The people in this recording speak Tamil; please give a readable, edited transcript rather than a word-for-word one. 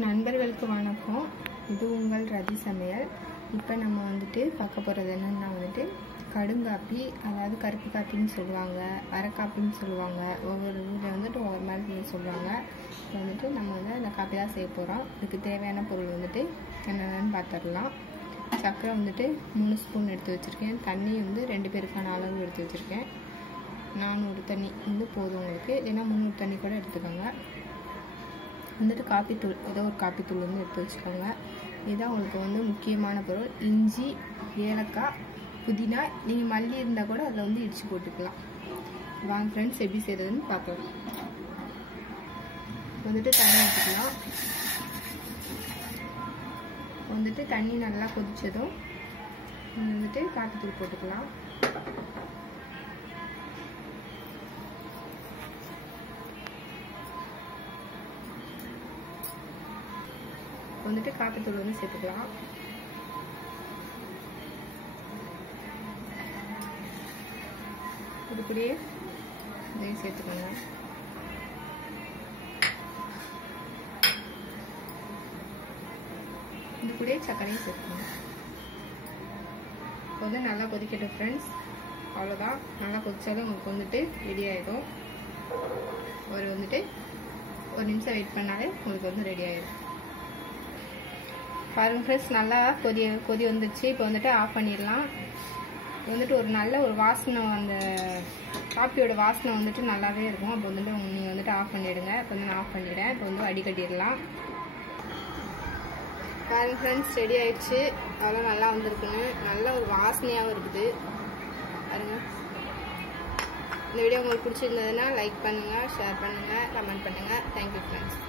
நண்பர்களுக்கு வணக்கம். இது உங்கள் ரதி சமையல். இப்போ நம்ம வந்துட்டு பார்க்க போகிறது என்னென்னா வந்துட்டு கடுங்காப்பி, அதாவது கருப்பு காப்பின்னு சொல்லுவாங்க, அரைக்காப்பின்னு சொல்லுவாங்க. ஒவ்வொரு ஊரில் வந்துட்டு ஒவ்வொரு மாதிரி சொல்லுவாங்க. இப்போ வந்துட்டு நம்ம வந்து அந்த காப்பி தான் செய்ய போகிறோம். இதுக்கு தேவையான பொருள் வந்துட்டு என்னென்னு பார்த்துடலாம். சர்க்கரை வந்துட்டு 3 ஸ்பூன் எடுத்து வச்சுருக்கேன். தண்ணி வந்து 2 பேருக்கான அளவு எடுத்து வச்சுருக்கேன். 400 தண்ணி வந்து போதும் உங்களுக்கு, இல்லைன்னா 300 தண்ணி கூட எடுத்துக்கோங்க. வந்துட்டு காப்பித்தூள், ஏதோ ஒரு காப்பித்தூள் வந்து எடுத்து வச்சுக்கோங்க. இதுதான் உங்களுக்கு வந்து முக்கியமான பொருள். இஞ்சி, ஏலக்காய், புதினா, நீங்கள் மல்லி இருந்தால் கூட அதில் வந்து இடித்து போட்டுக்கலாம். வாங்க ஃப்ரெண்ட்ஸ், எப்படி செய்கிறதுன்னு பார்க்கலாம். வந்துட்டு தண்ணி ஊற்றிக்கலாம். வந்துட்டு தண்ணி நல்லா கொதிச்சதும் வந்துட்டு காப்பித்தூள் போட்டுக்கலாம். வந்துட்டு காப்பித்தூள் வந்து சேர்த்துக்கலாம். இது கூடயே இதையும் சேர்த்துக்கோங்க. இது கூடயே சர்க்கரையும் சேர்த்துக்கோங்க. இப்போ வந்து நல்லா கொதிக்கட்டும் ஃப்ரெண்ட்ஸ். அவ்வளோதான், நல்லா கொதிச்சாலும் உங்களுக்கு வந்துட்டு ரெடி ஆகிடும். வந்துட்டு ஒரு நிமிஷம் வெயிட் பண்ணாலே உங்களுக்கு வந்து ரெடி ஆகிடும். பாருங்கள் ஃப்ரெண்ட்ஸ், நல்லா கொதி வந்துடுச்சு. இப்போ வந்துட்டு ஆஃப் பண்ணிடலாம். வந்துட்டு ஒரு நல்ல ஒரு வாசனை, அந்த காப்பியோட வாசனை வந்துட்டு நல்லாவே இருக்கும். அப்போ வந்துட்டு நீங்கள் வந்துட்டு ஆஃப் பண்ணிவிடுங்க. இப்போ வந்து நான் ஆஃப் பண்ணிவிடுறேன். இப்போ வந்து வடிகட்டிடலாம். பாருங்கள் ஃப்ரெண்ட்ஸ், ரெடி ஆயிடுச்சு. அவ்வளோ நல்லா வந்திருக்குன்னு, நல்ல ஒரு வாசனையாகவும் இருக்குது. பாருங்கள். இந்த வீடியோ உங்களுக்கு பிடிச்சிருந்ததுன்னா லைக் பண்ணுங்கள், ஷேர் பண்ணுங்கள், கமெண்ட் பண்ணுங்கள். Thank you friends.